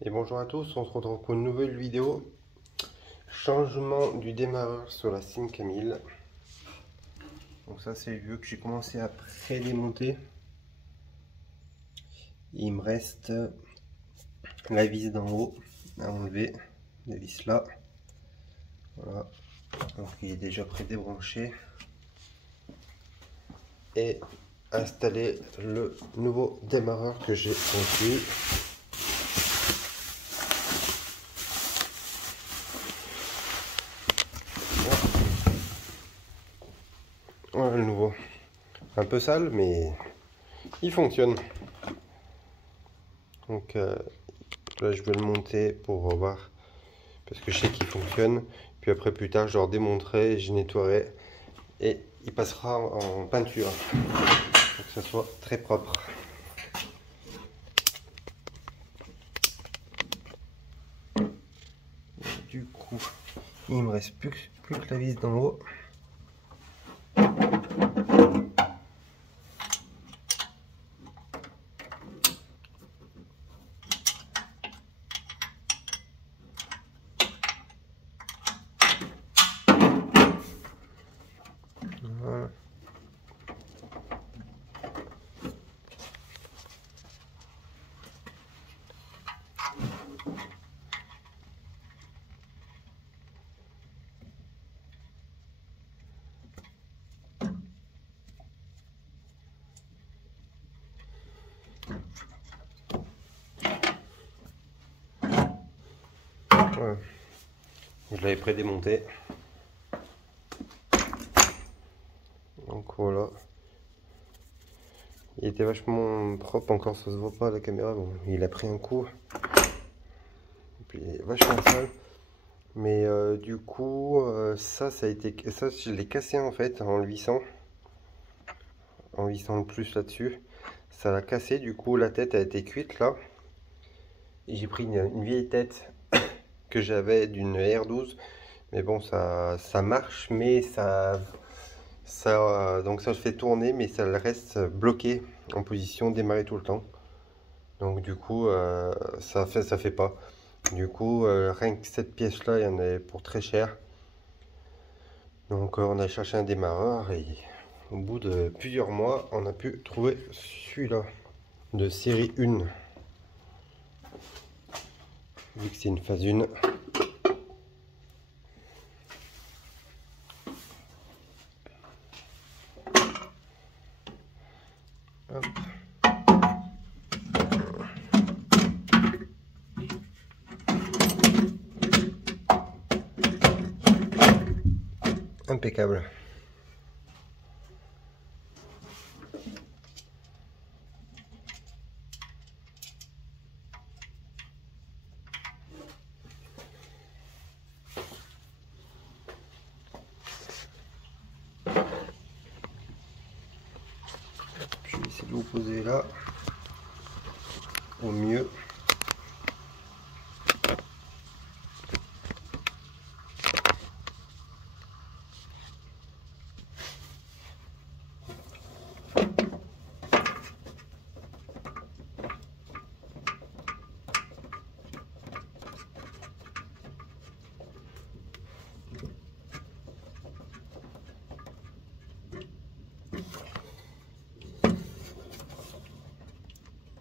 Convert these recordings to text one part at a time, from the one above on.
Et bonjour à tous, on se retrouve pour une nouvelle vidéo. Changement du démarreur sur la 5000. Donc ça c'est le vieux que j'ai commencé à pré-démonter. Il me reste la vis d'en haut à enlever, la vis là. Voilà, donc il est déjà pré-débranché. Et installer le nouveau démarreur que j'ai conçu. Voilà le nouveau. Un peu sale, mais il fonctionne. Donc là, je vais le monter pour voir, parce que je sais qu'il fonctionne. Puis après, plus tard, je le démonterai, je nettoierai et il passera en peinture pour que ça soit très propre. Du coup, il me reste plus que la vis d'en haut. Voilà. Voilà. Je l'avais pré-démonté. Donc voilà. Il était vachement propre, encore ça se voit pas à la caméra. Bon, il a pris un coup. Et puis il est vachement sale. Mais du coup, ça a été. Ça, je l'ai cassé en fait en le vissant. En vissant le plus là-dessus. Ça l'a cassé, du coup la tête a été cuite là. Et j'ai pris une vieille tête que j'avais d'une R12. Mais bon, ça marche, mais donc ça le fait tourner, mais ça reste bloqué en position démarrer tout le temps. Donc du coup, ça fait pas. Du coup, rien que cette pièce là, il y en avait pour très cher. Donc on a cherché un démarreur et au bout de plusieurs mois, on a pu trouver celui-là de série 1. Vu que c'est une phase 1. Hop. Impeccable. Je vais essayer de vous poser là au mieux.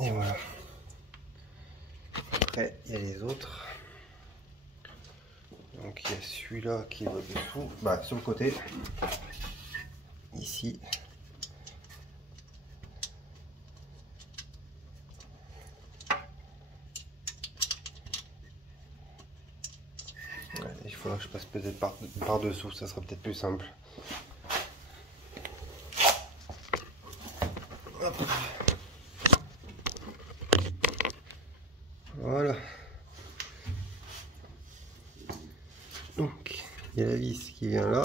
Et voilà. Après, il y a les autres. Donc il y a celui-là qui va dessous, bah sur le côté, ici. Ouais, il faudra que je passe peut-être par dessous, ça sera peut-être plus simple. Hop. Voilà. Donc il y a la vis qui vient là.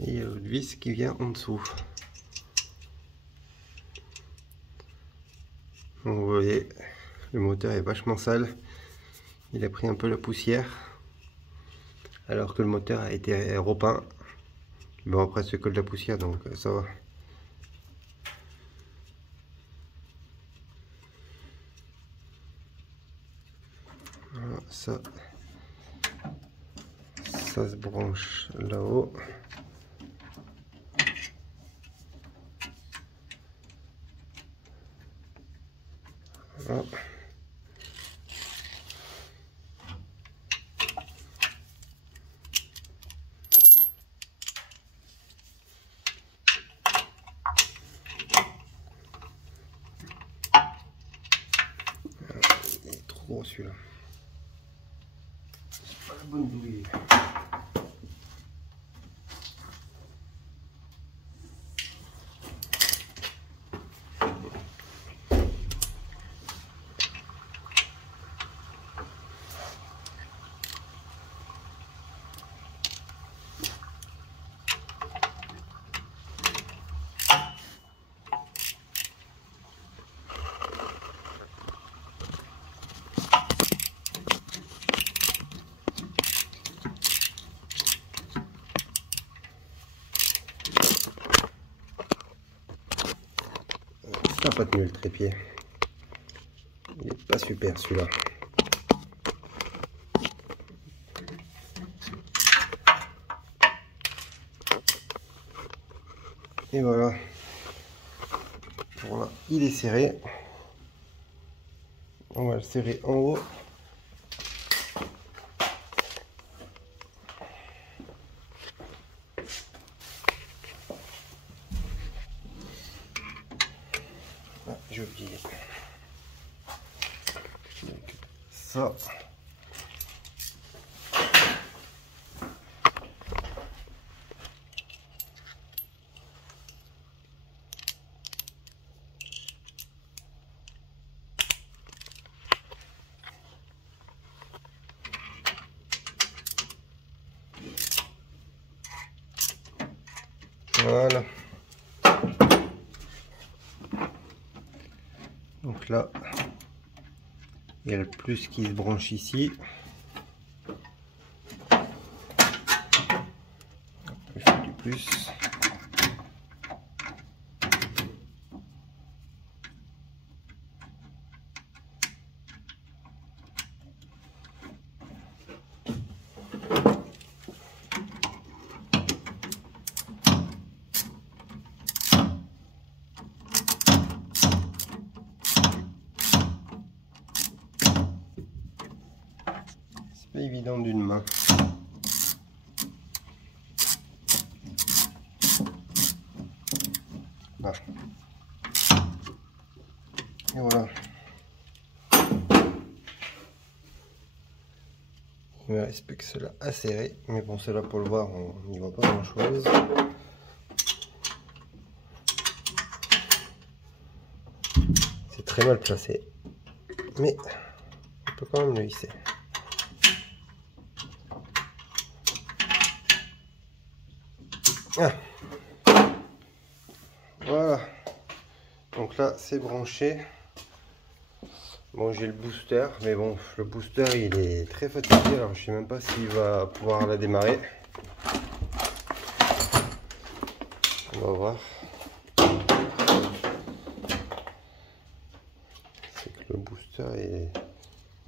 Et il y a l'autre vis qui vient en dessous. Donc vous voyez, le moteur est vachement sale. Il a pris un peu la poussière. Alors que le moteur a été repeint. Bon après c'est que de la poussière donc ça va. Voilà, ça se branche là-haut. Voilà. Il est trop gros celui-là. C'est pas la bonne douille. Ça n'a pas tenu le trépied. Il est pas super celui-là. Et voilà. Voilà, il est serré. On va le serrer en haut. Ah, j'ai oublié. Ça. Voilà. Donc là, il y a le plus qui se branche ici. Je fais du plus. Pas évident d'une main. Voilà. Et voilà. Il me reste plus que cela à serrer, mais bon, cela pour le voir, on n'y voit pas grand chose. C'est très mal placé, mais on peut quand même le hisser. Ah. Voilà, donc là c'est branché. Bon, j'ai le booster, mais bon, le booster il est très fatigué, alors je sais même pas s'il va pouvoir la démarrer. On va voir. C'est que le booster est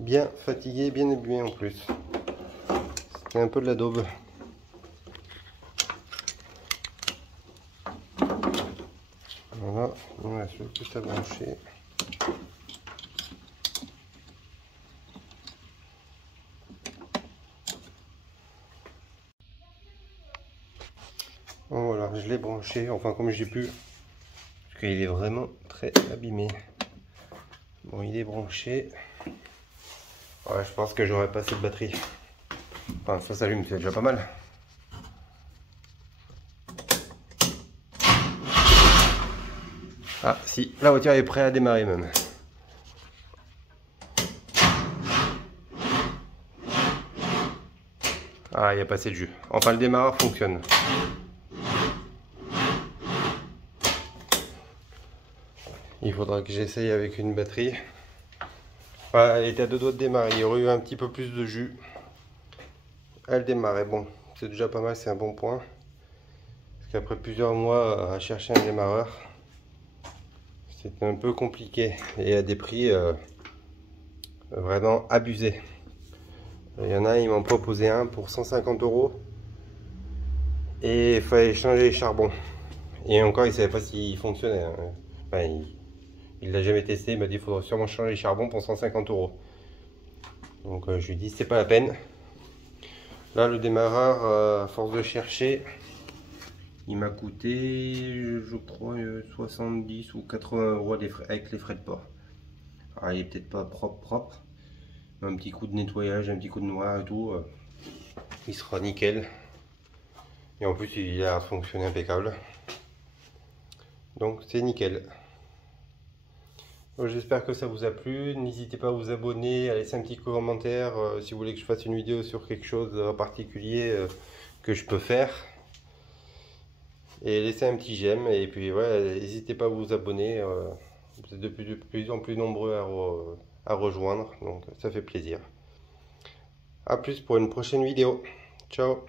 bien fatigué, bien abîmé en plus. C'était un peu de la daube. Voilà, on a sur tout à brancher. Bon, voilà, je l'ai branché, enfin comme j'ai pu, parce qu'il est vraiment très abîmé. Bon, il est branché. Ouais, je pense que j'aurais pas assez de batterie. Enfin, ça s'allume, c'est déjà pas mal. Ah, si, la voiture est prête à démarrer même. Ah, il n'y a pas assez de jus. Enfin, le démarreur fonctionne. Il faudra que j'essaye avec une batterie. Voilà, elle était à 2 doigts de démarrer. Il y aurait eu un petit peu plus de jus. Elle démarrait. Bon, c'est déjà pas mal, c'est un bon point. Parce qu'après plusieurs mois à chercher un démarreur, c'est un peu compliqué. Et à des prix vraiment abusés. Il y en a, ils m'ont proposé un pour 150 €. Et il fallait changer les charbons. Et encore, il ne savait pas s'il fonctionnait. Enfin, il l'a jamais testé. Il m'a dit qu'il faudrait sûrement changer les charbons pour 150 €. Donc je lui ai dit c'est pas la peine. Là, le démarreur, à force de chercher, il m'a coûté, je crois, 70 ou 80 € avec les frais de port. Alors, il est peut-être pas propre. Un petit coup de nettoyage, un petit coup de noir et tout, il sera nickel. Et en plus, il a fonctionné impeccable. Donc, c'est nickel. J'espère que ça vous a plu. N'hésitez pas à vous abonner, à laisser un petit commentaire si vous voulez que je fasse une vidéo sur quelque chose en particulier que je peux faire. Et laissez un petit j'aime. Et puis ouais, n'hésitez pas à vous abonner. Vous êtes de plus en plus nombreux à rejoindre. Donc ça fait plaisir. A plus pour une prochaine vidéo. Ciao.